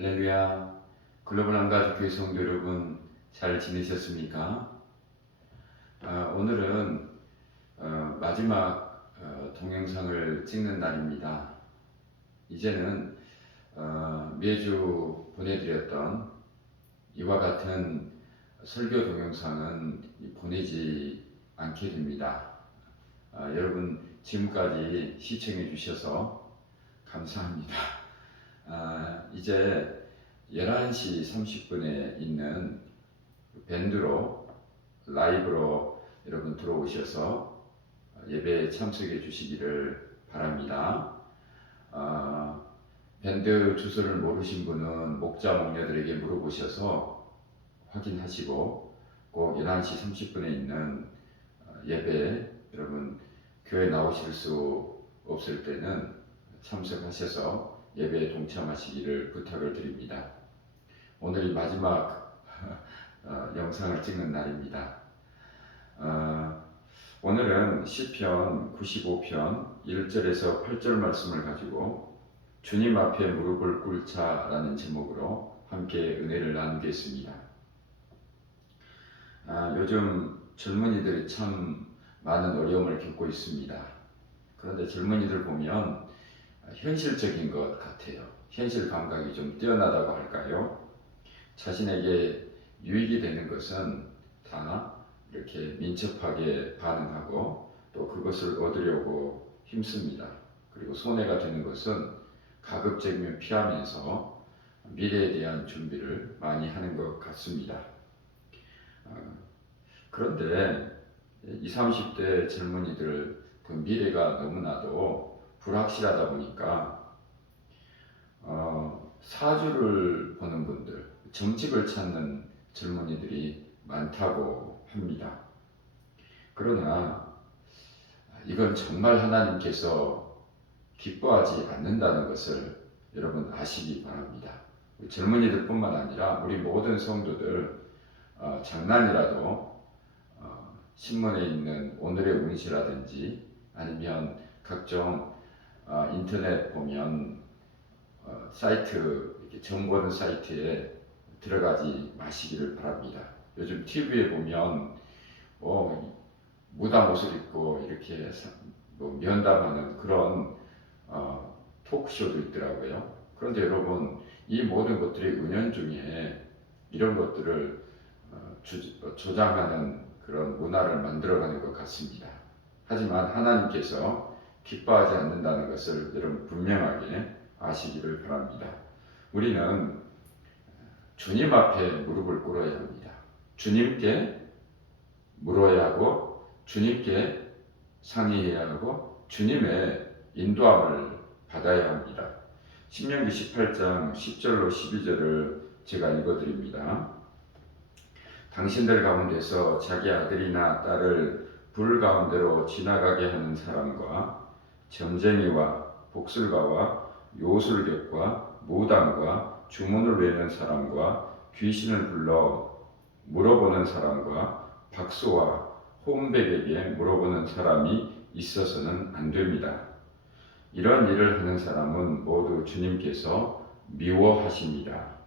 할렐루야. 글로벌 한가족 교회 성도 여러분 잘 지내셨습니까? 오늘은 마지막 동영상을 찍는 날입니다. 이제는 매주 보내드렸던 이와 같은 설교 동영상은 보내지 않게 됩니다. 여러분 지금까지 시청해 주셔서 감사합니다. 이제 11시 30분에 있는 밴드로 라이브로 여러분 들어오셔서 예배에 참석해 주시기를 바랍니다. 밴드 주소를 모르신 분은 목자 목녀들에게 물어보셔서 확인하시고 꼭 11시 30분에 있는 예배에 여러분 교회 나오실 수 없을 때는 참석하셔서 예배에 동참하시기를 부탁을 드립니다. 오늘이 마지막 영상을 찍는 날입니다. 오늘은 시편 95편 1절에서 8절 말씀을 가지고 주님 앞에 무릎을 꿇자라는 제목으로 함께 은혜를 나누겠습니다. 요즘 젊은이들이 참 많은 어려움을 겪고 있습니다. 그런데 젊은이들 보면 현실적인 것 같아요. 현실 감각이 좀 뛰어나다고 할까요? 자신에게 유익이 되는 것은 다 이렇게 민첩하게 반응하고 또 그것을 얻으려고 힘씁니다. 그리고 손해가 되는 것은 가급적이면 피하면서 미래에 대한 준비를 많이 하는 것 같습니다. 그런데 20, 30대 젊은이들 그 미래가 너무나도 불확실하다 보니까 사주를 보는 분들, 점집을 찾는 젊은이들이 많다고 합니다. 그러나 이건 정말 하나님께서 기뻐하지 않는다는 것을 여러분 아시기 바랍니다. 젊은이들 뿐만 아니라 우리 모든 성도들 장난이라도 신문에 있는 오늘의 운시라든지 아니면 각종 인터넷 보면 사이트, 이렇게 정보는 사이트에 들어가지 마시기를 바랍니다. 요즘 TV에 보면 무당 옷을 입고 이렇게 면담하는 그런 토크쇼도 있더라고요. 그런데 여러분 이 모든 것들이 은연중에 이런 것들을 조장하는 그런 문화를 만들어가는 것 같습니다. 하지만 하나님께서 기뻐하지 않는다는 것을 여러분 분명하게 아시기를 바랍니다. 우리는 주님 앞에 무릎을 꿇어야 합니다. 주님께 물어야 하고 주님께 상의해야 하고 주님의 인도함을 받아야 합니다. 신명기 18장 10절로 12절을 제가 읽어드립니다. 당신들 가운데서 자기 아들이나 딸을 불 가운데로 지나가게 하는 사람과 점쟁이와 복술가와 요술객과 무당과 주문을 외는 사람과 귀신을 불러 물어보는 사람과 박수와 혼백에게 물어보는 사람이 있어서는 안 됩니다. 이런 일을 하는 사람은 모두 주님께서 미워하십니다.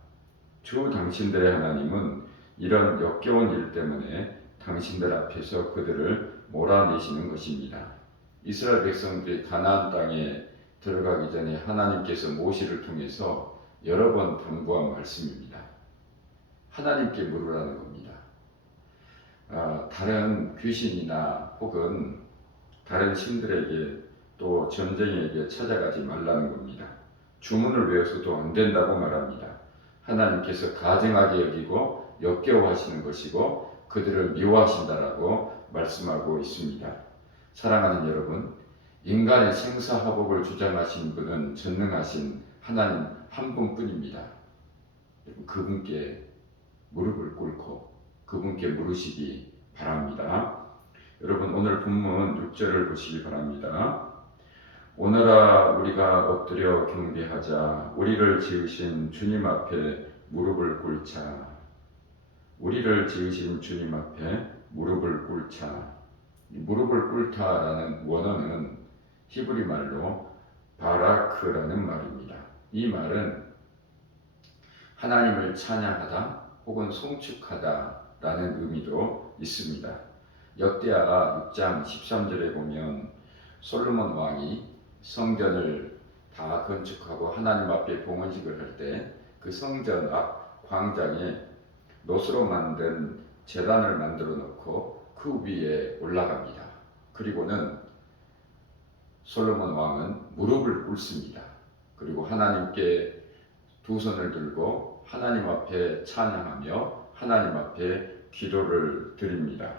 주 당신들의 하나님은 이런 역겨운 일 때문에 당신들 앞에서 그들을 몰아내시는 것입니다. 이스라엘 백성들이 가나안 땅에 들어가기 전에 하나님께서 모세를 통해서 여러 번 당부한 말씀입니다. 하나님께 물으라는 겁니다. 다른 귀신이나 혹은 다른 신들에게 또 점쟁이에게 찾아가지 말라는 겁니다. 주문을 외워서도 안 된다고 말합니다. 하나님께서 가증하게 여기고 역겨워하시는 것이고 그들을 미워하신다라고 말씀하고 있습니다. 사랑하는 여러분, 인간의 생사화복을 주장하신 분은 전능하신 하나님 한 분뿐입니다. 그분께 무릎을 꿇고 그분께 물으시기 바랍니다. 여러분 오늘 본문 6절을 보시기 바랍니다. 오늘아 우리가 엎드려 경배하자. 우리를 지으신 주님 앞에 무릎을 꿇자. 우리를 지으신 주님 앞에 무릎을 꿇자. 무릎을 꿇다라는 원어는 히브리 말로 바라크라는 말입니다. 이 말은 하나님을 찬양하다 혹은 송축하다라는 의미도 있습니다. 역대하 6장 13절에 보면 솔로몬 왕이 성전을 다 건축하고 하나님 앞에 봉헌식을 할 때 그 성전 앞 광장에 노수로 만든 제단을 만들어 놓고 그 위에 올라갑니다. 그리고는 솔로몬 왕은 무릎을 꿇습니다. 그리고 하나님께 두 손을 들고 하나님 앞에 찬양하며 하나님 앞에 기도를 드립니다.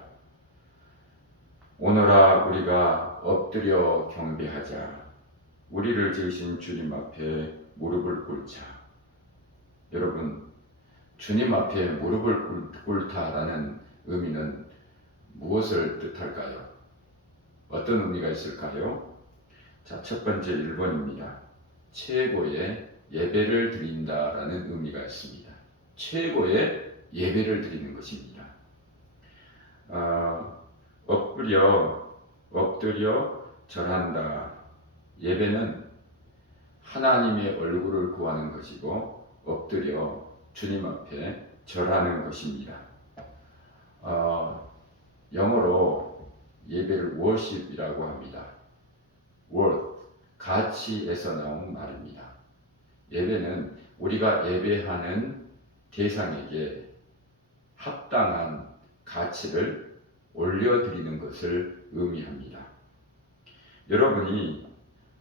오너라 우리가 엎드려 경배하자. 우리를 지으신 주님 앞에 무릎을 꿇자. 여러분, 주님 앞에 무릎을 꿇다라는 의미는 무엇을 뜻할까요? 어떤 의미가 있을까요? 자, 첫 번째 1번입니다. 최고의 예배를 드린다라는 의미가 있습니다. 최고의 예배를 드리는 것입니다. 엎드려 절한다. 예배는 하나님의 얼굴을 구하는 것이고 엎드려 주님 앞에 절하는 것입니다. 영어로 예배를 worship이라고 합니다. worth, 가치에서 나온 말입니다. 예배는 우리가 예배하는 대상에게 합당한 가치를 올려드리는 것을 의미합니다. 여러분이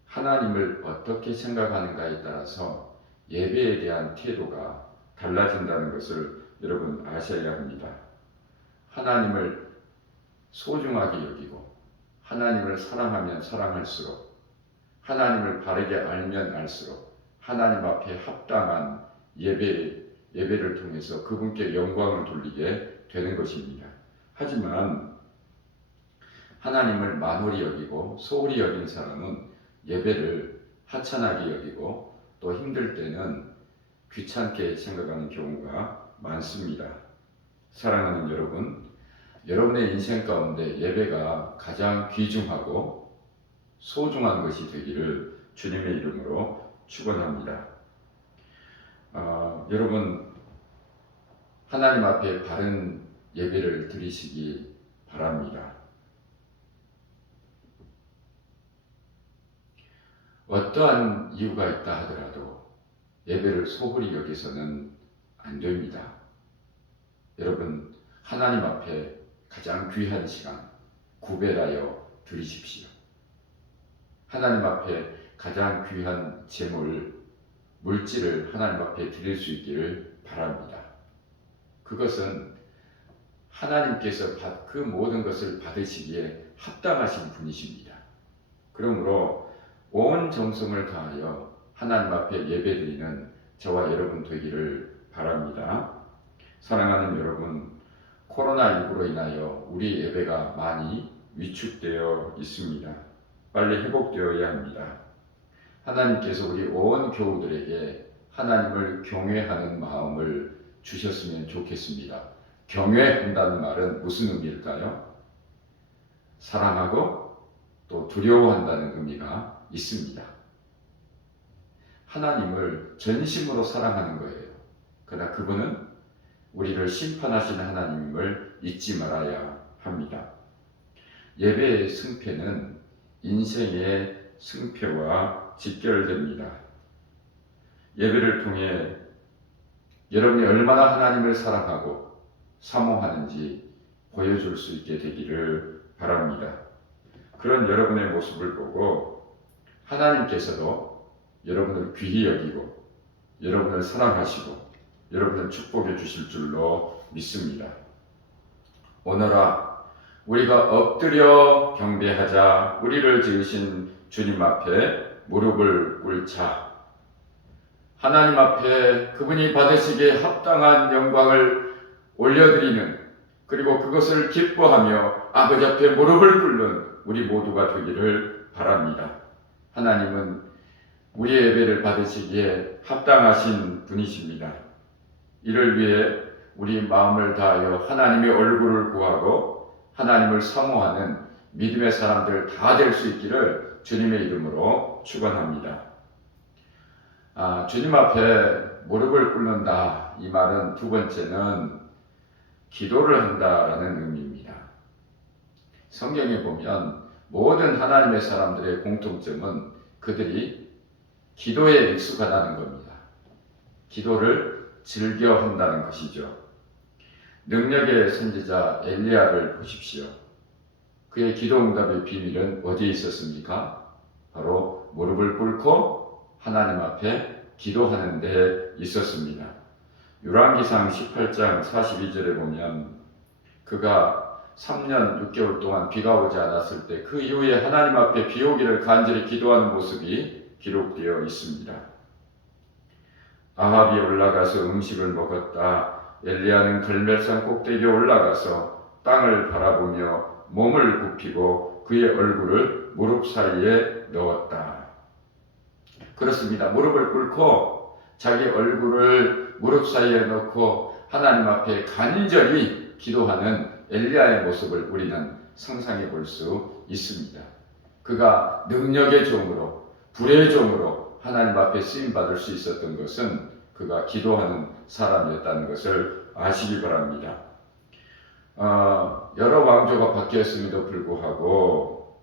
하나님을 어떻게 생각하는가에 따라서 예배에 대한 태도가 달라진다는 것을 여러분 아셔야 합니다. 하나님을 소중하게 여기고 하나님을 사랑하면 사랑할수록 하나님을 바르게 알면 알수록 하나님 앞에 합당한 예배를 통해서 그분께 영광을 돌리게 되는 것입니다. 하지만 하나님을 만홀히 여기고 소홀히 여긴 사람은 예배를 하찮하게 여기고 또 힘들 때는 귀찮게 생각하는 경우가 많습니다. 사랑하는 여러분, 여러분의 인생 가운데 예배가 가장 귀중하고 소중한 것이 되기를 주님의 이름으로 축원합니다. 여러분, 하나님 앞에 바른 예배를 드리시기 바랍니다. 어떠한 이유가 있다 하더라도 예배를 소홀히 여기서는 안 됩니다. 여러분, 하나님 앞에 가장 귀한 시간 구별하여 드리십시오. 하나님 앞에 가장 귀한 재물, 물질을 하나님 앞에 드릴 수 있기를 바랍니다. 그것은 하나님께서 그 모든 것을 받으시기에 합당하신 분이십니다. 그러므로 온 정성을 다하여 하나님 앞에 예배드리는 저와 여러분 되기를 바랍니다. 사랑하는 여러분, 코로나19로 인하여 우리 예배가 많이 위축되어 있습니다. 빨리 회복되어야 합니다. 하나님께서 우리 온 교우들에게 하나님을 경외하는 마음을 주셨으면 좋겠습니다. 경외한다는 말은 무슨 의미일까요? 사랑하고 또 두려워한다는 의미가 있습니다. 하나님을 전심으로 사랑하는 거예요. 그러나 그분은 우리를 심판하시는 하나님을 잊지 말아야 합니다. 예배의 승패는 인생의 승패와 직결됩니다. 예배를 통해 여러분이 얼마나 하나님을 사랑하고 사모하는지 보여줄 수 있게 되기를 바랍니다. 그런 여러분의 모습을 보고 하나님께서도 여러분을 귀히 여기고 여러분을 사랑하시고 여러분을 축복해 주실 줄로 믿습니다. 오너라 우리가 엎드려 경배하자. 우리를 지으신 주님 앞에 무릎을 꿇자. 하나님 앞에 그분이 받으시기에 합당한 영광을 올려드리는, 그리고 그것을 기뻐하며 아버지 앞에 무릎을 꿇는 우리 모두가 되기를 바랍니다. 하나님은 우리의 예배를 받으시기에 합당하신 분이십니다. 이를 위해 우리 마음을 다하여 하나님의 얼굴을 구하고 하나님을 사모하는 믿음의 사람들 다 될 수 있기를 주님의 이름으로 축원합니다. 주님 앞에 무릎을 꿇는다. 이 말은 두 번째는 기도를 한다라는 의미입니다. 성경에 보면 모든 하나님의 사람들의 공통점은 그들이 기도에 익숙하다는 겁니다. 기도를 즐겨 한다는 것이죠. 능력의 선지자 엘리야를 보십시오. 그의 기도 응답의 비밀은 어디에 있었습니까? 바로 무릎을 꿇고 하나님 앞에 기도하는 데 있었습니다. 열왕기상 18장 42절에 보면 그가 3년 6개월 동안 비가 오지 않았을 때 그 이후에 하나님 앞에 비 오기를 간절히 기도하는 모습이 기록되어 있습니다. 아합이 올라가서 음식을 먹었다. 엘리야는 갈멜산 꼭대기에 올라가서 땅을 바라보며 몸을 굽히고 그의 얼굴을 무릎 사이에 넣었다. 그렇습니다. 무릎을 꿇고 자기 얼굴을 무릎 사이에 넣고 하나님 앞에 간절히 기도하는 엘리야의 모습을 우리는 상상해 볼 수 있습니다. 그가 능력의 종으로, 불의 종으로 하나님 앞에 쓰임받을 수 있었던 것은 그가 기도하는 사람이었다는 것을 아시기 바랍니다. 여러 왕조가 바뀌었음에도 불구하고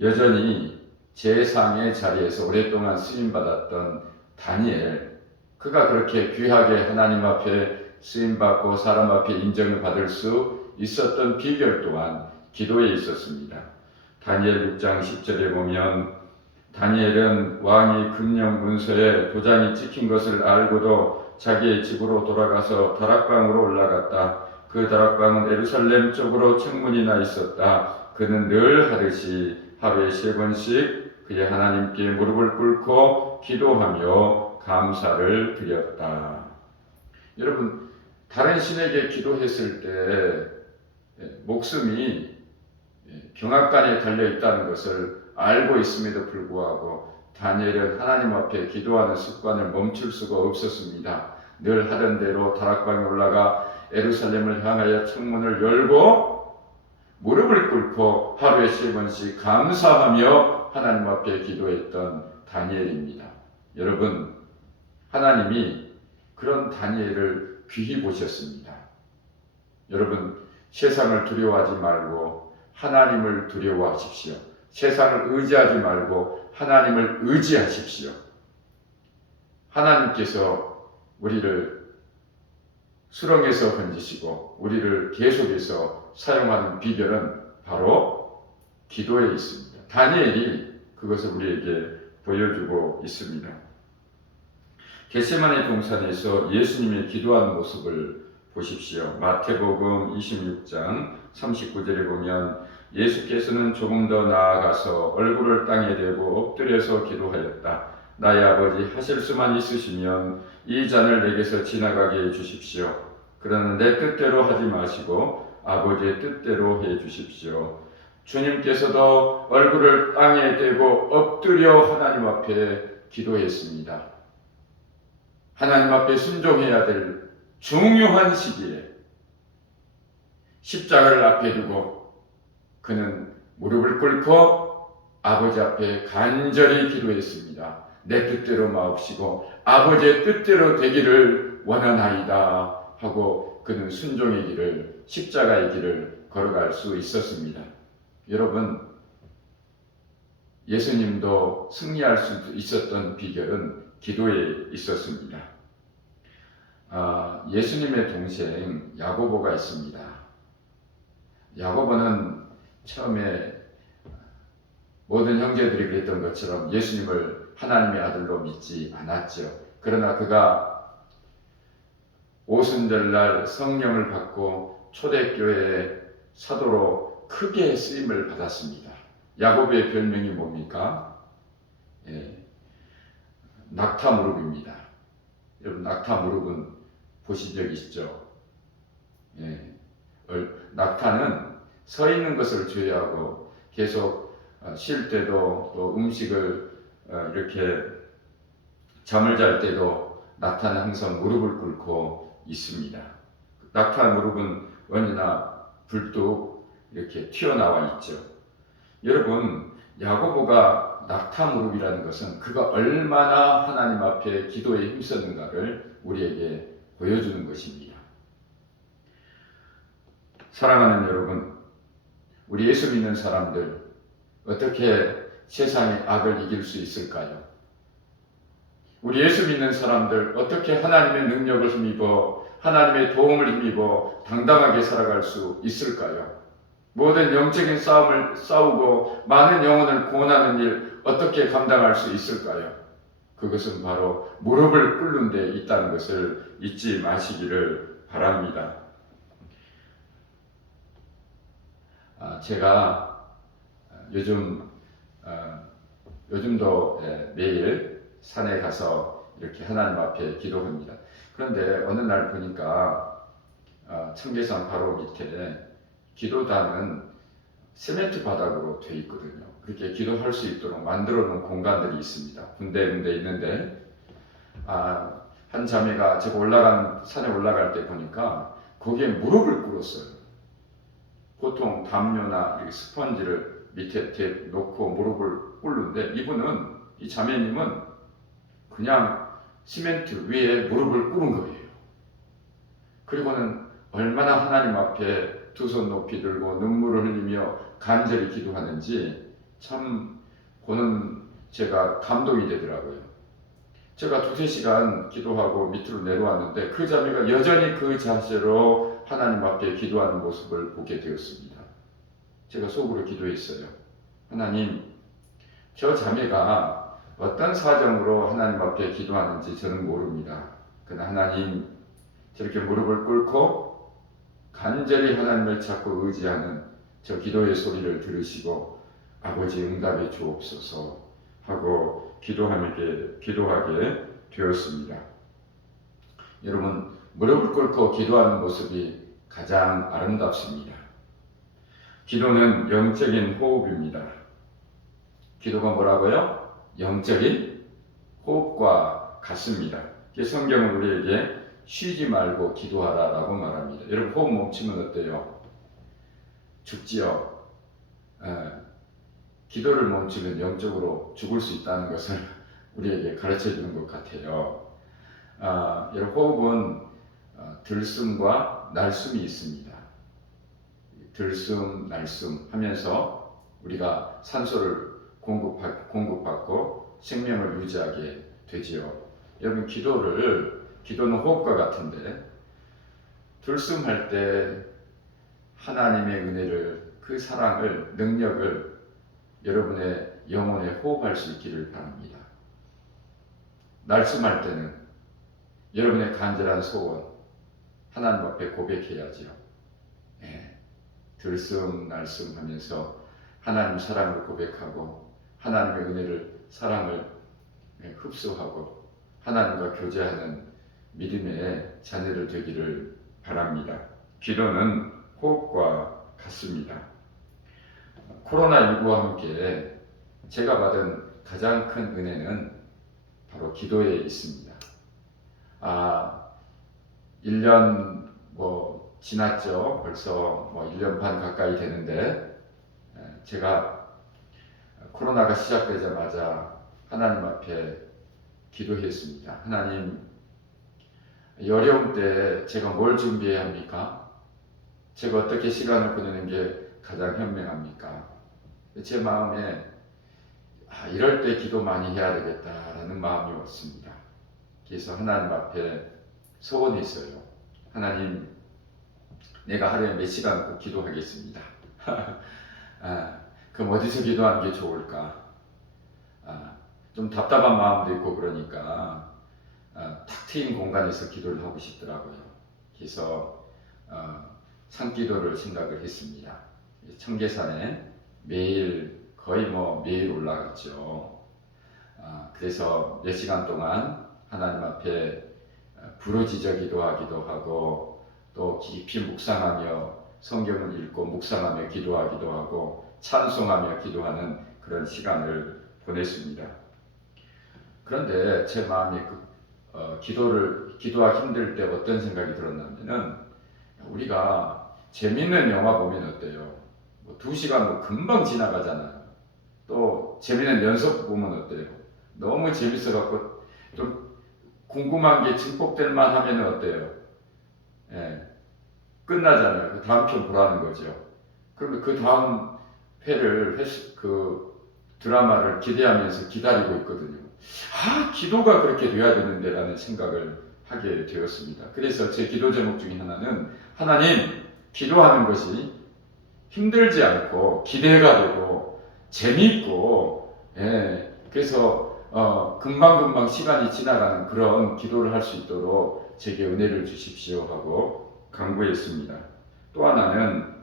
여전히 제상의 자리에서 오랫동안 쓰임받았던 다니엘, 그가 그렇게 귀하게 하나님 앞에 쓰임받고 사람 앞에 인정을 받을 수 있었던 비결 또한 기도에 있었습니다. 다니엘 6장 10절에 보면 다니엘은 왕이 금령 문서에 도장이 찍힌 것을 알고도 자기의 집으로 돌아가서 다락방으로 올라갔다. 그 다락방은 예루살렘 쪽으로 창문이 나 있었다. 그는 늘 하듯이 하루에 3번씩 그의 하나님께 무릎을 꿇고 기도하며 감사를 드렸다. 여러분, 다른 신에게 기도했을 때 목숨이 경악간에 달려 있다는 것을 알고 있음에도 불구하고 다니엘은 하나님 앞에 기도하는 습관을 멈출 수가 없었습니다. 늘 하던 대로 다락방에 올라가 예루살렘을 향하여 창문을 열고 무릎을 꿇고 하루에 3번씩 감사하며 하나님 앞에 기도했던 다니엘입니다. 여러분, 하나님이 그런 다니엘을 귀히 보셨습니다. 여러분, 세상을 두려워하지 말고 하나님을 두려워하십시오. 세상을 의지하지 말고 하나님을 의지하십시오. 하나님께서 우리를 수렁에서 건지시고 우리를 계속해서 사용하는 비결은 바로 기도에 있습니다. 다니엘이 그것을 우리에게 보여주고 있습니다. 겟세마네 동산에서 예수님의 기도하는 모습을 보십시오. 마태복음 26장 39절에 보면 예수께서는 조금 더 나아가서 얼굴을 땅에 대고 엎드려서 기도하였다. 나의 아버지, 하실 수만 있으시면 이 잔을 내게서 지나가게 해주십시오. 그러나 내 뜻대로 하지 마시고 아버지의 뜻대로 해주십시오. 주님께서도 얼굴을 땅에 대고 엎드려 하나님 앞에 기도했습니다. 하나님 앞에 순종해야 될 중요한 시기에 십자가를 앞에 두고 그는 무릎을 꿇고 아버지 앞에 간절히 기도했습니다. 내 뜻대로 마옵시고 아버지의 뜻대로 되기를 원하나이다 하고 그는 순종의 길을, 십자가의 길을 걸어갈 수 있었습니다. 여러분, 예수님도 승리할 수 있었던 비결은 기도에 있었습니다. 예수님의 동생 야고보가 있습니다. 야고보는 처음에 모든 형제들이 그랬던 것처럼 예수님을 하나님의 아들로 믿지 않았죠. 그러나 그가 오순절날 성령을 받고 초대교회의 사도로 크게 쓰임을 받았습니다. 야고보의 별명이 뭡니까? 낙타 무릎입니다. 여러분, 낙타 무릎은 보신 적 있죠? 낙타는 서 있는 것을 주의하고 계속 쉴 때도 또 음식을 이렇게 잠을 잘 때도 낙타는 항상 무릎을 꿇고 있습니다. 낙타 무릎은 언제나 불뚝 이렇게 튀어나와 있죠. 여러분, 야고보가 낙타 무릎이라는 것은 그가 얼마나 하나님 앞에 기도에 힘썼는가를 우리에게 보여주는 것입니다. 사랑하는 여러분, 우리 예수 믿는 사람들 어떻게 세상의 악을 이길 수 있을까요? 우리 예수 믿는 사람들 어떻게 하나님의 능력을 힘입어 하나님의 도움을 힘입어 당당하게 살아갈 수 있을까요? 모든 영적인 싸움을 싸우고 많은 영혼을 구원하는 일 어떻게 감당할 수 있을까요? 그것은 바로 무릎을 꿇는 데 있다는 것을 잊지 마시기를 바랍니다. 제가 요즘도 매일 산에 가서 이렇게 하나님 앞에 기도합니다. 그런데 어느 날 보니까 청계산 바로 밑에 기도단은 시멘트 바닥으로 되어 있거든요. 그렇게 기도할 수 있도록 만들어 놓은 공간들이 있습니다. 군데군데 있는데 한 자매가 제가 산에 올라갈 때 보니까 거기에 무릎을 꿇었어요. 보통 담요나 이렇게 스펀지를 밑에 놓고 무릎을 꿇는데 이 자매님은 그냥 시멘트 위에 무릎을 꿇은 거예요. 그리고는 얼마나 하나님 앞에 두 손 높이 들고 눈물을 흘리며 간절히 기도하는지 참 보는 제가 감동이 되더라고요. 제가 2-3시간 기도하고 밑으로 내려왔는데 그 자매가 여전히 그 자세로 하나님 앞에 기도하는 모습을 보게 되었습니다. 제가 속으로 기도했어요. 하나님, 저 자매가 어떤 사정으로 하나님 앞에 기도하는지 저는 모릅니다. 그러나 하나님, 저렇게 무릎을 꿇고 간절히 하나님을 찾고 의지하는 저 기도의 소리를 들으시고 아버지 응답해 주옵소서 하고 기도하게 되었습니다. 여러분, 무릎을 꿇고 기도하는 모습이 가장 아름답습니다. 기도는 영적인 호흡입니다. 기도가 뭐라고요? 영적인 호흡과 같습니다. 성경은 우리에게 쉬지 말고 기도하라라고 말합니다. 여러분 호흡 멈추면 어때요? 죽지요. 기도를 멈추면 영적으로 죽을 수 있다는 것을 우리에게 가르쳐 주는 것 같아요. 여러분 호흡은 들숨과 날숨이 있습니다. 들숨, 날숨 하면서 우리가 산소를 공급받고 생명을 유지하게 되지요. 여러분 기도는 호흡과 같은데 들숨할 때 하나님의 은혜를, 그 사랑을, 능력을 여러분의 영혼에 호흡할 수 있기를 바랍니다. 날숨할 때는 여러분의 간절한 소원 하나님 앞에 고백해야지요. 들숨 날숨 하면서 하나님 사랑을 고백하고 하나님의 은혜를, 사랑을 흡수하고 하나님과 교제하는 믿음의 자녀들 되기를 바랍니다. 기도는 호흡과 같습니다. 코로나19와 함께 제가 받은 가장 큰 은혜는 바로 기도에 있습니다. 1년 지났죠. 벌써 1년 반 가까이 되는데 제가 코로나가 시작되자마자 하나님 앞에 기도했습니다. 하나님, 이 어려움 때 제가 뭘 준비해야 합니까? 제가 어떻게 시간을 보내는 게 가장 현명합니까? 제 마음에 이럴 때 기도 많이 해야 되겠다라는 마음이 왔습니다. 그래서 하나님 앞에 소원했어요. 하나님, 내가 하루에 몇 시간 꼭 기도하겠습니다. 그럼 어디서 기도하는 게 좋을까? 좀 답답한 마음도 있고 그러니까 탁 트인 공간에서 기도를 하고 싶더라고요. 그래서 산기도를 생각을 했습니다. 청계산에 거의 매일 올라갔죠. 그래서 몇 시간 동안 하나님 앞에 부르짖어 기도하기도 하고 또 깊이 묵상하며 성경을 읽고 묵상하며 기도하기도 하고 찬송하며 기도하는 그런 시간을 보냈습니다. 그런데 제 마음이 기도하기 힘들 때 어떤 생각이 들었냐면은 우리가 재밌는 영화 보면 어때요? 2시간 금방 지나가잖아요. 또 또 재미있는 연속 보면 어때요? 너무 재밌어갖고 좀 궁금한 게 증폭될 만하면 어때요? 예, 끝나잖아요. 그 다음 편 보라는 거죠. 그러면 그 다음 회를 그 드라마를 기대하면서 기다리고 있거든요. 아, 기도가 그렇게 돼야 되는데라는 생각을 하게 되었습니다. 그래서 제 기도 제목 중에 하나는 하나님, 기도하는 것이 힘들지 않고 기대가 되고 재미있고, 예, 그래서 금방금방 시간이 지나가는 그런 기도를 할 수 있도록 제게 은혜를 주십시오 하고 간구했습니다. 또 하나는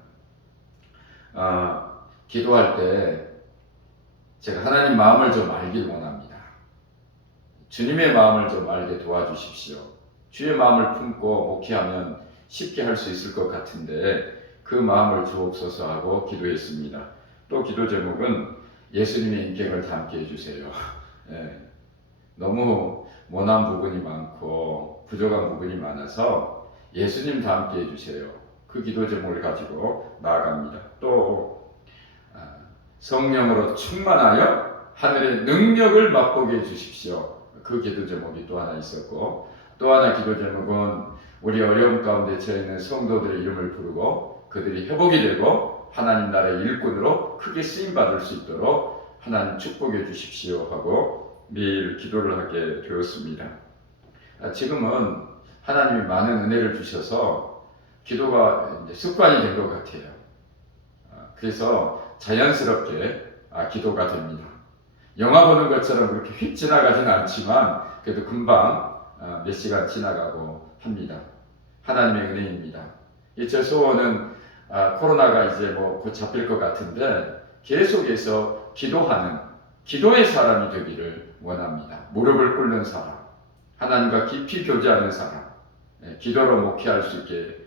기도할 때 제가 하나님 마음을 좀 알길 원합니다. 주님의 마음을 좀 알게 도와주십시오. 주의 마음을 품고 목회하면 쉽게 할 수 있을 것 같은데 그 마음을 주옵소서 하고 기도했습니다. 또 기도 제목은 예수님의 인격을 담게 해주세요. 예, 너무 모난 부분이 많고 부족한 부분이 많아서 예수님 담게 해주세요. 그 기도 제목을 가지고 나아갑니다. 또 성령으로 충만하여 하늘의 능력을 맛보게 해주십시오. 그 기도 제목이 또 하나 있었고, 또 하나 기도 제목은 우리 어려움 가운데 처해있는 성도들의 이름을 부르고 그들이 회복이 되고 하나님 나라의 일꾼으로 크게 쓰임받을 수 있도록 하나님 축복해 주십시오 하고 매일 기도를 하게 되었습니다. 지금은 하나님이 많은 은혜를 주셔서 기도가 이제 습관이 된 것 같아요. 그래서 자연스럽게 기도가 됩니다. 영화 보는 것처럼 그렇게 휙 지나가지는 않지만 그래도 금방 몇 시간 지나가고 합니다. 하나님의 은혜입니다. 제 소원은 코로나가 이제 뭐 곧 잡힐 것 같은데 계속해서 기도하는 기도의 사람이 되기를 원합니다. 무릎을 꿇는 사람, 하나님과 깊이 교제하는 사람, 기도로 목회할 수 있게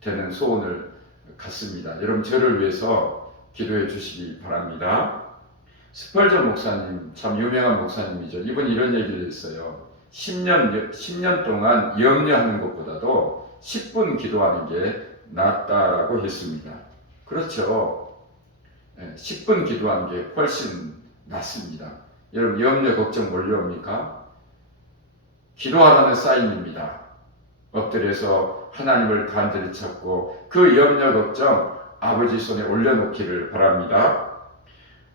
되는 소원을 갖습니다. 여러분 저를 위해서 기도해 주시기 바랍니다. 스펄전 목사님, 참 유명한 목사님이죠. 이분이 이런 얘기를 했어요. 10년 동안 염려하는 것보다도 10분 기도하는 게 낫다라고 했습니다. 그렇죠. 10분 기도하는 게 훨씬 낫습니다. 여러분 염려 걱정 몰려옵니까? 기도하라는 사인입니다. 엎드려서 하나님을 간절히 찾고 그 염려 걱정 아버지 손에 올려놓기를 바랍니다.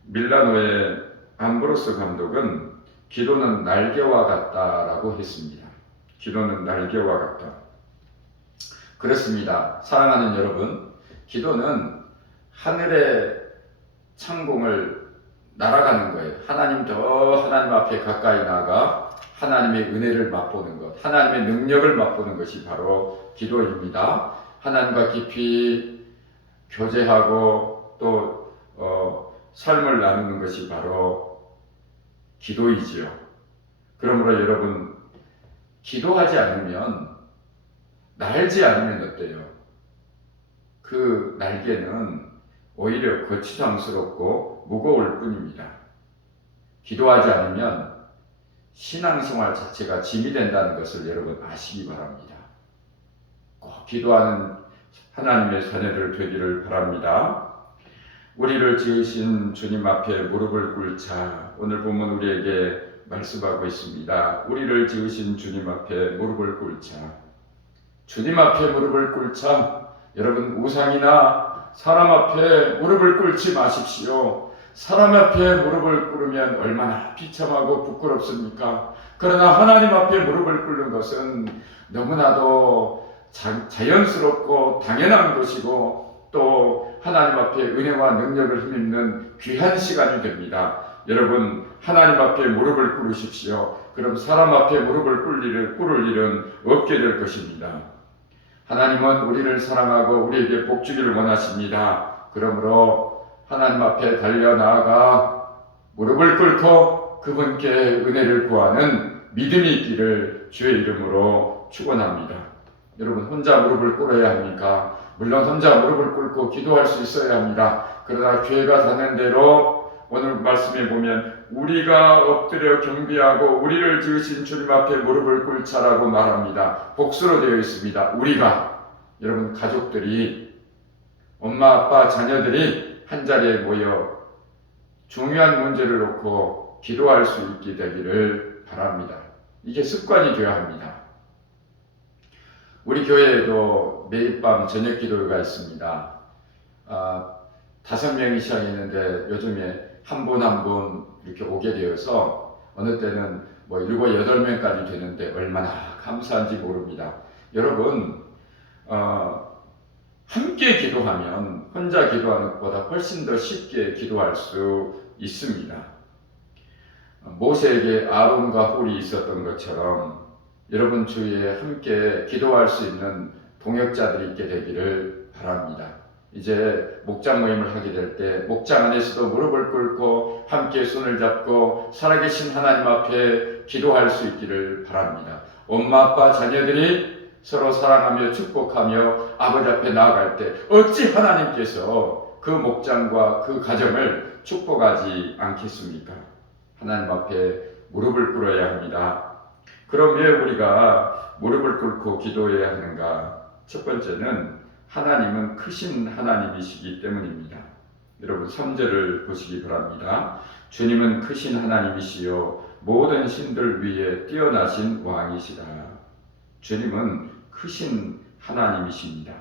밀라노의 암브로스 감독은 기도는 날개와 같다라고 했습니다. 기도는 날개와 같다. 그렇습니다. 사랑하는 여러분, 기도는 하늘의 창공을 날아가는 거예요. 하나님 앞에 가까이 나아가 하나님의 은혜를 맛보는 것, 하나님의 능력을 맛보는 것이 바로 기도입니다. 하나님과 깊이 교제하고 또 삶을 나누는 것이 바로 기도이지요. 그러므로 여러분, 기도하지 않으면, 날지 않으면 어때요? 그 날개는 오히려 거추장스럽고 무거울 뿐입니다. 기도하지 않으면 신앙생활 자체가 짐이 된다는 것을 여러분 아시기 바랍니다. 꼭 기도하는 하나님의 자녀들 되기를 바랍니다. 우리를 지으신 주님 앞에 무릎을 꿇자. 오늘 보면 우리에게 말씀하고 있습니다. 우리를 지으신 주님 앞에 무릎을 꿇자. 주님 앞에 무릎을 꿇자. 여러분 우상이나 사람 앞에 무릎을 꿇지 마십시오. 사람 앞에 무릎을 꿇으면 얼마나 비참하고 부끄럽습니까? 그러나 하나님 앞에 무릎을 꿇는 것은 너무나도 자연스럽고 당연한 것이고 또 하나님 앞에 은혜와 능력을 힘입는 귀한 시간이 됩니다. 여러분 하나님 앞에 무릎을 꿇으십시오. 그럼 사람 앞에 무릎을 꿇을 일은 없게 될 것입니다. 하나님은 우리를 사랑하고 우리에게 복 주기를 원하십니다. 그러므로 하나님 앞에 달려나아가 무릎을 꿇고 그분께 은혜를 구하는 믿음이 있기를 주의 이름으로 축원합니다. 여러분 혼자 무릎을 꿇어야 합니까? 물론 혼자 무릎을 꿇고 기도할 수 있어야 합니다. 그러나 교회가 닿는 대로 오늘 말씀에 보면 우리가 엎드려 경배하고 우리를 지으신 주님 앞에 무릎을 꿇자라고 말합니다. 복수로 되어 있습니다. 우리가, 여러분 가족들이, 엄마 아빠 자녀들이 한자리에 모여 중요한 문제를 놓고 기도할 수 있게 되기를 바랍니다. 이게 습관이 되어야 합니다. 우리 교회에도 매일 밤 저녁 기도가 있습니다. 5명이 시작했는데 요즘에 한 분 한 분 이렇게 오게 되어서 어느 때는 7, 8명까지 되는데 얼마나 감사한지 모릅니다. 여러분, 함께 기도하면 혼자 기도하는 것보다 훨씬 더 쉽게 기도할 수 있습니다. 모세에게 아론과 홀이 있었던 것처럼 여러분 주위에 함께 기도할 수 있는 동역자들이 있게 되기를 바랍니다. 이제 목장 모임을 하게 될 때 목장 안에서도 무릎을 꿇고 함께 손을 잡고 살아계신 하나님 앞에 기도할 수 있기를 바랍니다. 엄마 아빠 자녀들이 서로 사랑하며 축복하며 아버지 앞에 나아갈 때 어찌 하나님께서 그 목장과 그 가정을 축복하지 않겠습니까? 하나님 앞에 무릎을 꿇어야 합니다. 그럼 왜 우리가 무릎을 꿇고 기도해야 하는가? 첫 번째는 하나님은 크신 하나님이시기 때문입니다. 여러분 3절을 보시기 바랍니다. 주님은 크신 하나님이시요 모든 신들 위에 뛰어나신 왕이시라. 주님은 크신 하나님이십니다.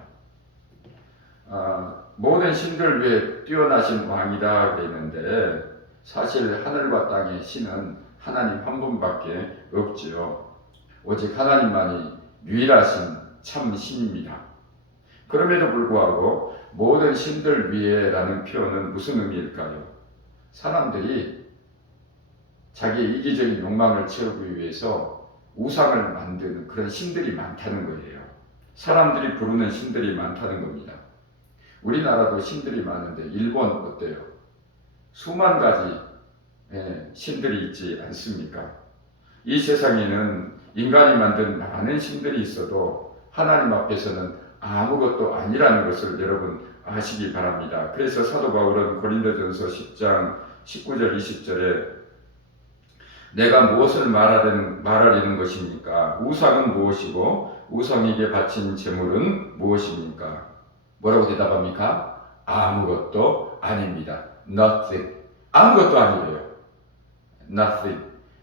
모든 신들 위에 뛰어나신 왕이다 그랬는데 사실 하늘과 땅의 신은 하나님 한 분밖에 없지요. 오직 하나님만이 유일하신 참 신입니다. 그럼에도 불구하고 모든 신들 위에라는 표현은 무슨 의미일까요? 사람들이 자기의 이기적인 욕망을 채우기 위해서 우상을 만드는 그런 신들이 많다는 거예요. 사람들이 부르는 신들이 많다는 겁니다. 우리나라도 신들이 많은데 일본 어때요? 수만 가지 신들이 있지 않습니까? 이 세상에는 인간이 만든 많은 신들이 있어도 하나님 앞에서는 아무것도 아니라는 것을 여러분 아시기 바랍니다. 그래서 사도 바울은 고린도전서 10장 19절 20절에 내가 무엇을 말하려는 것입니까? 우상은 무엇이고 우상에게 바친 제물은 무엇입니까? 뭐라고 대답합니까? 아무것도 아닙니다. Nothing. 아무것도 아니래요. Nothing.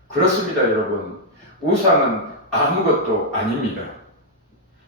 그렇습니다, 여러분. 우상은 아무것도 아닙니다.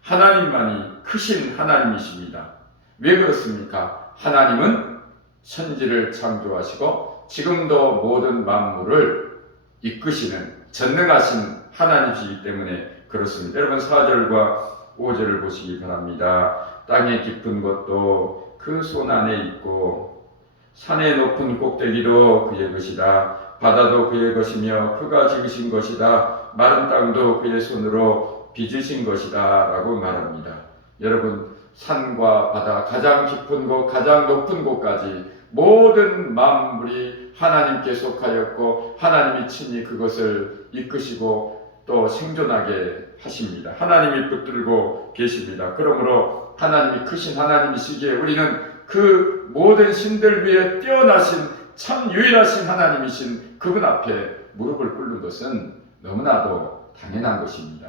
하나님만이 크신 하나님이십니다. 왜 그렇습니까? 하나님은 천지를 창조하시고 지금도 모든 만물을 이끄시는 전능하신 하나님이시기 때문에 그렇습니다. 여러분 4절과 5절을 보시기 바랍니다. 땅의 깊은 곳도 그 손 안에 있고 산의 높은 꼭대기도 그의 것이다. 바다도 그의 것이며 그가 지으신 것이다. 마른 땅도 그의 손으로 빚으신 것이다 라고 말합니다. 여러분 산과 바다 가장 깊은 곳 가장 높은 곳까지 모든 만물이 하나님께 속하였고 하나님이 친히 그것을 이끄시고 또 생존하게 하십니다. 하나님이 붙들고 계십니다. 그러므로 하나님이 크신 하나님이시기에 우리는 그 모든 신들 위에 뛰어나신 참 유일하신 하나님이신 그분 앞에 무릎을 꿇는 것은 너무나도 당연한 것입니다.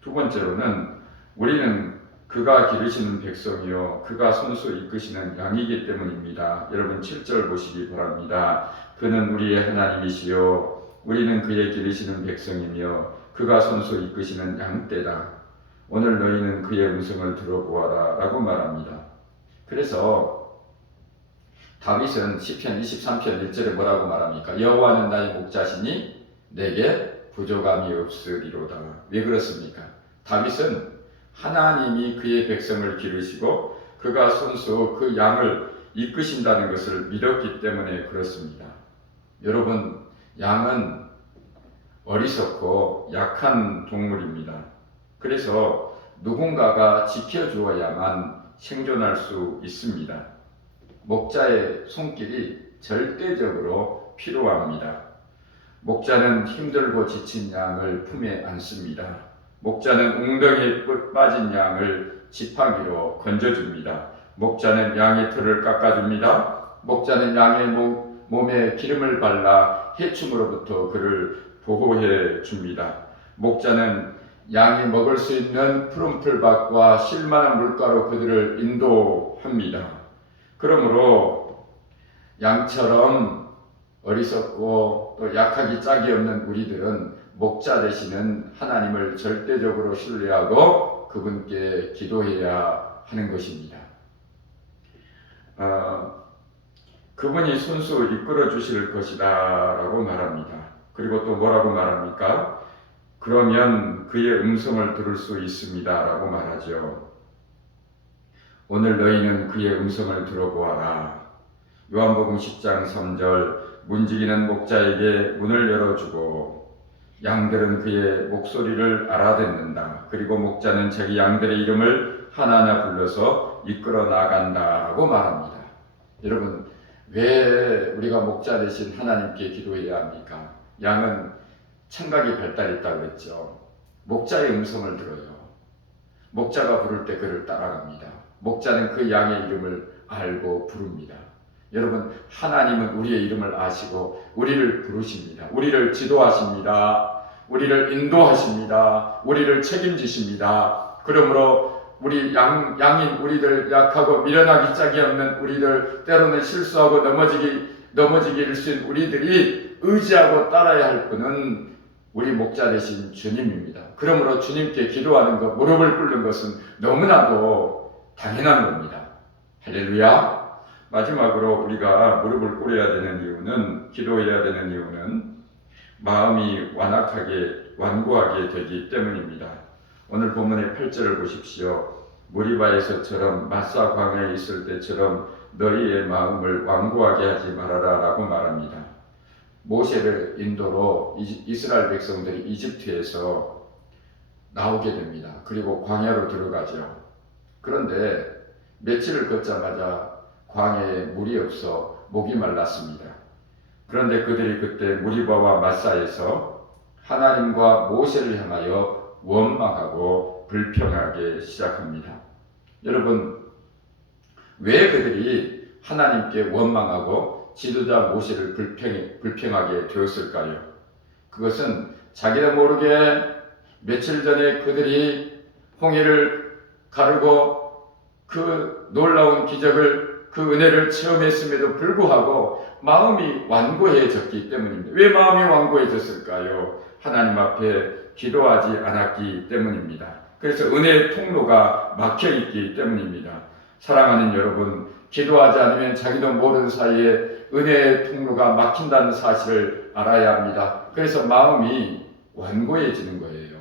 두 번째로는 우리는 그가 기르시는 백성이요 그가 손수 이끄시는 양이기 때문입니다. 여러분 7절 보시기 바랍니다. 그는 우리의 하나님이시요 우리는 그의 기르시는 백성이며 그가 손수 이끄시는 양떼다. 오늘 너희는 그의 음성을 들어보아라 라고 말합니다. 그래서 다윗은 시편 23편 1절에 뭐라고 말합니까? 여호와는 나의 목자시니 내게 부족함이 없으리로다. 왜 그렇습니까? 다윗은 하나님이 그의 백성을 기르시고 그가 손수 그 양을 이끄신다는 것을 믿었기 때문에 그렇습니다. 여러분 양은 어리석고 약한 동물입니다. 그래서 누군가가 지켜주어야만 생존할 수 있습니다. 목자의 손길이 절대적으로 필요합니다. 목자는 힘들고 지친 양을 품에 안습니다. 목자는 웅덩이에 빠진 양을 지팡이로 건져줍니다. 목자는 양의 털을 깎아줍니다. 목자는 양의 몸에 기름을 발라 해충으로부터 그를 보호해 줍니다. 목자는 양이 먹을 수 있는 푸른 풀밭과 쉴만한 물가로 그들을 인도합니다. 그러므로 양처럼 어리석고 또 약하기 짝이 없는 우리들은 목자 되시는 하나님을 절대적으로 신뢰하고 그분께 기도해야 하는 것입니다. 그분이 손수 이끌어 주실 것이다 라고 말합니다. 그리고 또 뭐라고 말합니까? 그러면 그의 음성을 들을 수 있습니다 라고 말하죠. 오늘 너희는 그의 음성을 들어보아라. 요한복음 10장 3절 문지기는 목자에게 문을 열어주고 양들은 그의 목소리를 알아듣는다. 그리고 목자는 자기 양들의 이름을 하나하나 불러서 이끌어 나간다고 말합니다. 여러분, 왜 우리가 목자 되신 하나님께 기도해야 합니까? 양은 청각이 발달했다고 그랬죠. 목자의 음성을 들어요. 목자가 부를 때 그를 따라갑니다. 목자는 그 양의 이름을 알고 부릅니다. 여러분, 하나님은 우리의 이름을 아시고 우리를 부르십니다. 우리를 지도하십니다. 우리를 인도하십니다. 우리를 책임지십니다. 그러므로 우리 양인 우리들, 약하고 미련하기 짝이 없는 우리들, 때로는 실수하고 넘어지기 일수인 우리들이 의지하고 따라야 할 분은 우리 목자 되신 주님입니다. 그러므로 주님께 기도하는 것, 무릎을 꿇는 것은 너무나도 당연한 겁니다. 할렐루야. 마지막으로 우리가 무릎을 꿇어야 되는 이유는, 기도해야 되는 이유는 마음이 완고하게 되기 때문입니다. 오늘 본문의 8절을 보십시오. 무리바에서처럼 마사 광야에 있을 때처럼 너희의 마음을 완고하게 하지 말아라 라고 말합니다. 모세를 인도로 이스라엘 백성들이 이집트에서 나오게 됩니다. 그리고 광야로 들어가죠. 그런데 며칠을 걷자마자 광야에 물이 없어 목이 말랐습니다. 그런데 그들이 그때 무리바와 마사에서 하나님과 모세를 향하여 원망하고 불평하기 시작합니다. 여러분, 왜 그들이 하나님께 원망하고 지도자 모세를 불평하게 되었을까요? 그것은 자기도 모르게 며칠 전에 그들이 홍해를 가르고 그 놀라운 기적을, 그 은혜를 체험했음에도 불구하고 마음이 완고해졌기 때문입니다. 왜 마음이 완고해졌을까요? 하나님 앞에 기도하지 않았기 때문입니다. 그래서 은혜의 통로가 막혀있기 때문입니다. 사랑하는 여러분, 기도하지 않으면 자기도 모르는 사이에 은혜의 통로가 막힌다는 사실을 알아야 합니다. 그래서 마음이 완고해지는 거예요.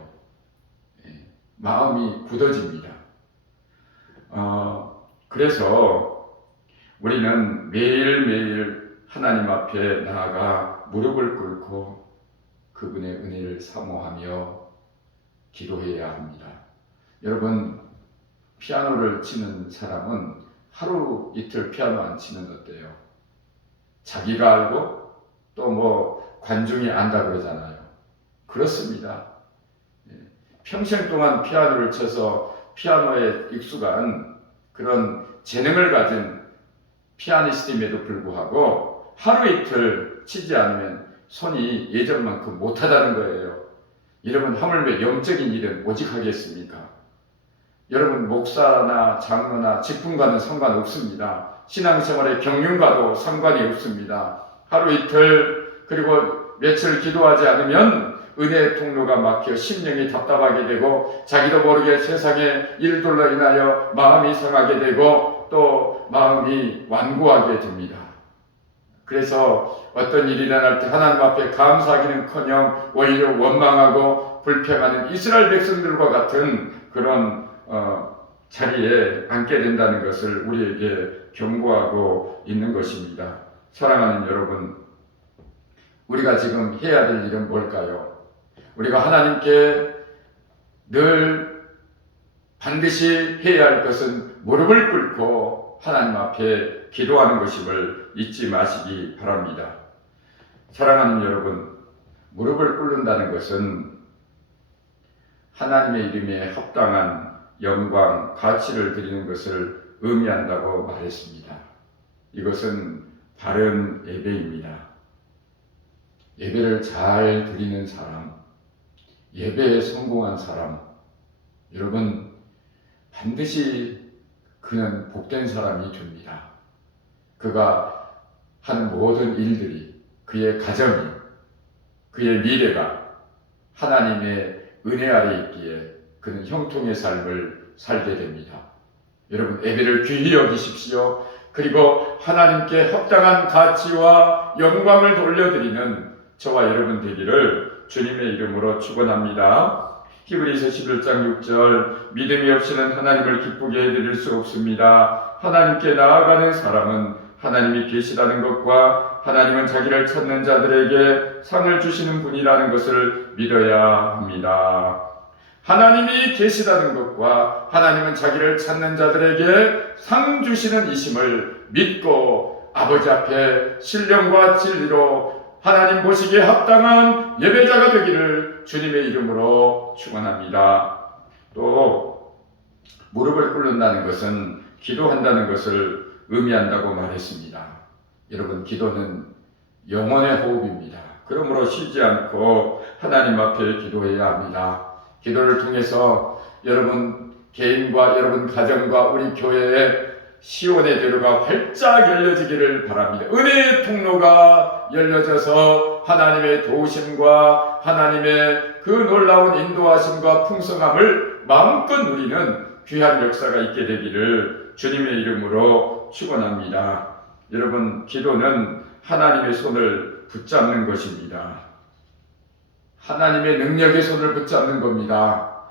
마음이 굳어집니다. 그래서 우리는 매일매일 하나님 앞에 나아가 무릎을 꿇고 그분의 은혜를 사모하며 기도해야 합니다. 여러분, 피아노를 치는 사람은 하루 이틀 피아노 안 치면 어때요? 자기가 알고 또 관중이 안다 그러잖아요. 그렇습니다. 평생 동안 피아노를 쳐서 피아노에 익숙한 그런 재능을 가진 피아니스트임에도 불구하고 하루 이틀 치지 않으면 손이 예전만큼 못하다는 거예요. 여러분, 하물며 영적인 일은 오직 하겠습니까? 여러분, 목사나 장로나 직분과는 상관없습니다. 신앙생활의 경륜과도 상관이 없습니다. 하루 이틀 그리고 며칠 기도하지 않으면 은혜의 통로가 막혀 심령이 답답하게 되고 자기도 모르게 세상의 일들로 인하여 마음이 상하게 되고 또 마음이 완고하게 됩니다. 그래서 어떤 일이 일어날 때 하나님 앞에 감사하기는커녕 오히려 원망하고 불평하는 이스라엘 백성들과 같은 그런 자리에 앉게 된다는 것을 우리에게 경고하고 있는 것입니다. 사랑하는 여러분, 우리가 지금 해야 될 일은 뭘까요? 우리가 하나님께 늘 반드시 해야 할 것은 무릎을 꿇고 하나님 앞에 기도하는 것임을 잊지 마시기 바랍니다. 사랑하는 여러분, 무릎을 꿇는다는 것은 하나님의 이름에 합당한 영광, 가치를 드리는 것을 의미한다고 말했습니다. 이것은 바른 예배입니다. 예배를 잘 드리는 사람, 예배에 성공한 사람, 여러분, 반드시 그는 복된 사람이 됩니다. 그가 하는 모든 일들이, 그의 가정이, 그의 미래가 하나님의 은혜 아래 있기에 그는 형통의 삶을 살게 됩니다. 여러분, 예배를 귀히 여기십시오. 그리고 하나님께 합당한 가치와 영광을 돌려드리는 저와 여러분 되기를 주님의 이름으로 축원합니다. 히브리서 11장 6절, 믿음이 없이는 하나님을 기쁘게 해드릴 수 없습니다. 하나님께 나아가는 사람은 하나님이 계시다는 것과 하나님은 자기를 찾는 자들에게 상을 주시는 분이라는 것을 믿어야 합니다. 하나님이 계시다는 것과 하나님은 자기를 찾는 자들에게 상 주시는 이심을 믿고 아버지 앞에 신령과 진리로 하나님 보시기에 합당한 예배자가 되기를 주님의 이름으로 축원합니다. 또 무릎을 꿇는다는 것은 기도한다는 것을 의미한다고 말했습니다. 여러분, 기도는 영혼의 호흡입니다. 그러므로 쉬지 않고 하나님 앞에 기도해야 합니다. 기도를 통해서 여러분 개인과 여러분 가정과 우리 교회의 시온의 대로가 활짝 열려지기를 바랍니다. 은혜의 통로가 열려져서 하나님의 도우심과 하나님의 그 놀라운 인도하심과 풍성함을 마음껏 누리는 귀한 역사가 있게 되기를 주님의 이름으로 축원합니다. 여러분, 기도는 하나님의 손을 붙잡는 것입니다. 하나님의 능력의 손을 붙잡는 겁니다.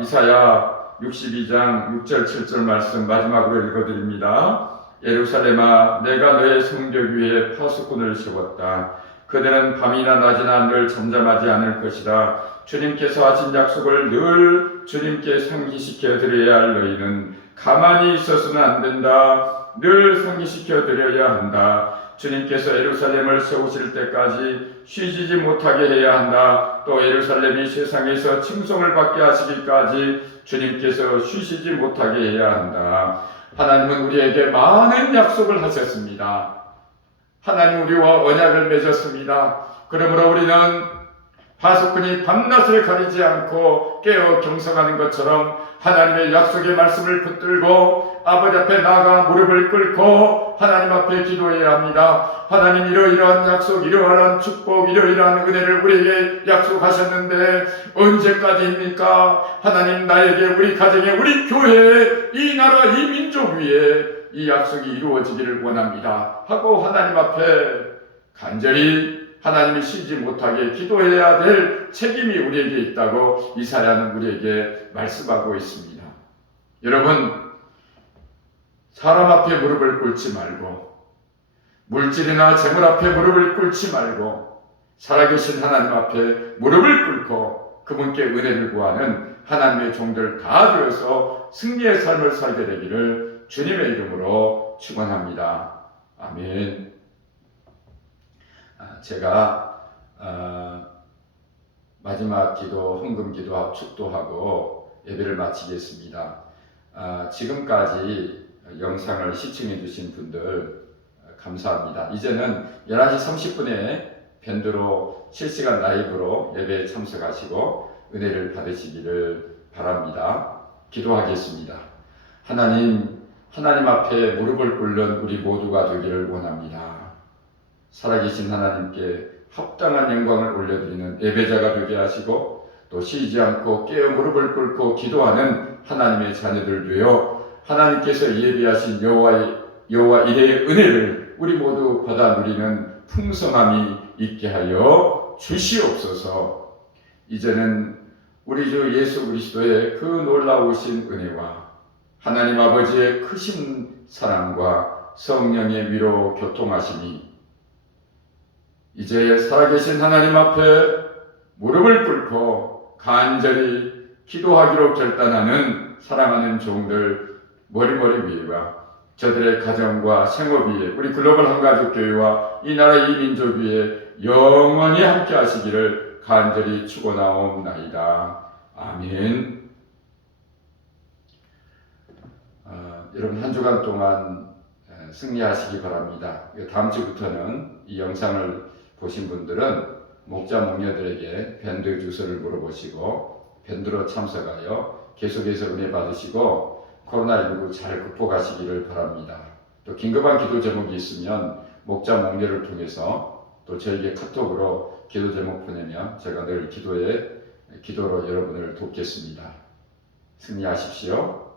이사야 62장 6절 7절 말씀 마지막으로 읽어드립니다. 예루살렘아, 내가 너의 성벽 위에 파수꾼을 세웠다. 그들은 밤이나 낮이나 늘 잠잠하지 않을 것이다. 주님께서 하신 약속을 늘 주님께 상기시켜 드려야 할 너희는 가만히 있어서는 안 된다. 늘 상기시켜 드려야 한다. 주님께서 예루살렘을 세우실 때까지 쉬지 못하게 해야 한다. 또 예루살렘이 세상에서 칭송을 받게 하시기까지 주님께서 쉬시지 못하게 해야 한다. 하나님은 우리에게 많은 약속을 하셨습니다. 하나님 우리와 언약을 맺었습니다. 그러므로 우리는 파수꾼이 밤낮을 가리지 않고 깨어 경성하는 것처럼 하나님의 약속의 말씀을 붙들고 아버지 앞에 나아가 무릎을 꿇고 하나님 앞에 기도해야 합니다. 하나님, 이러이러한 약속, 이러이러한 축복, 이러이러한 은혜를 우리에게 약속하셨는데 언제까지입니까? 하나님, 나에게, 우리 가정에, 우리 교회에, 이 나라, 이 민족 위에 이 약속이 이루어지기를 원합니다 하고 하나님 앞에 간절히 하나님이 쉬지 못하게 기도해야 될 책임이 우리에게 있다고 이사야는 우리에게 말씀하고 있습니다. 여러분, 사람 앞에 무릎을 꿇지 말고, 물질이나 재물 앞에 무릎을 꿇지 말고, 살아계신 하나님 앞에 무릎을 꿇고 그분께 은혜를 구하는 하나님의 종들 다 되어서 승리의 삶을 살게 되기를 주님의 이름으로 축원합니다. 아멘. 제가 마지막 기도, 헌금 기도, 축도하고 예배를 마치겠습니다. 지금까지 영상을 시청해 주신 분들 감사합니다. 이제는 11시 30분에 밴드로 실시간 라이브로 예배에 참석하시고 은혜를 받으시기를 바랍니다. 기도하겠습니다. 하나님 앞에 무릎을 꿇는 우리 모두가 되기를 원합니다. 살아계신 하나님께 합당한 영광을 올려드리는 예배자가 되게 하시고 또 쉬지 않고 깨어 무릎을 꿇고 기도하는 하나님의 자녀들 되어 하나님께서 예비하신 여호와 이레의 은혜를 우리 모두 받아 누리는 풍성함이 있게 하여 주시옵소서. 이제는 우리 주 예수 그리스도의 그 놀라우신 은혜와 하나님 아버지의 크신 사랑과 성령의 위로 교통하심이 이제 살아계신 하나님 앞에 무릎을 꿇고 간절히 기도하기로 결단하는 사랑하는 종들 머리머리 위에와 저들의 가정과 생업 위에 우리 글로벌 한가족교회와 이 나라 이 민족 위에 영원히 함께 하시기를 간절히 축원하옵나이다. 아멘. 여러분, 한 주간 동안 승리하시기 바랍니다. 다음 주부터는 이 영상을 보신 분들은 목자 목녀들에게 밴드 주소를 물어보시고 밴드로 참석하여 계속해서 은혜 받으시고 코로나19 잘 극복하시기를 바랍니다. 또 긴급한 기도 제목이 있으면 목자 목례를 통해서 또 저에게 카톡으로 기도 제목 보내면 제가 늘 기도로 여러분을 돕겠습니다. 승리하십시오.